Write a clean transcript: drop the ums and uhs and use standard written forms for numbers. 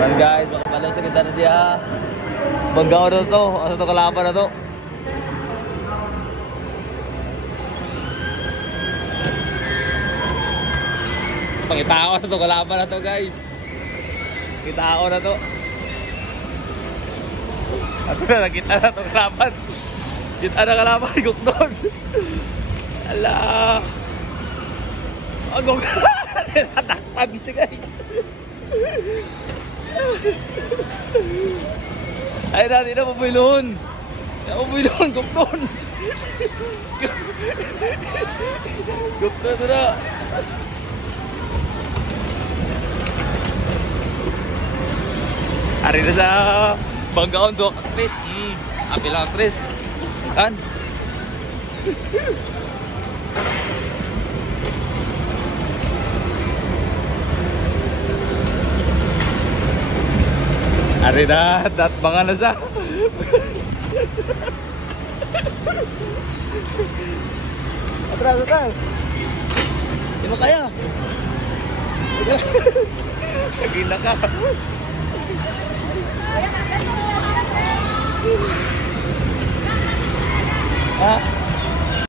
Ayan guys, baka pala sa kita na siya. Banggaw na to. Ano to kalaban na to? Pangitao na to kalaban na to guys. Kitao na to. Ato na, nakita na to kalaban. Kita na kalaban, gukdon. Ala. Ang gukdon. Natakpan siya guys. Ay na, di na pumilon. Pumilon, gukdon. Gukdon na. Hari na sa Banggaon do actress. Apil ang actress. Kan? Hari na, datbangan na siya. Atras, atras. Di mo kaya. Lagi na ka.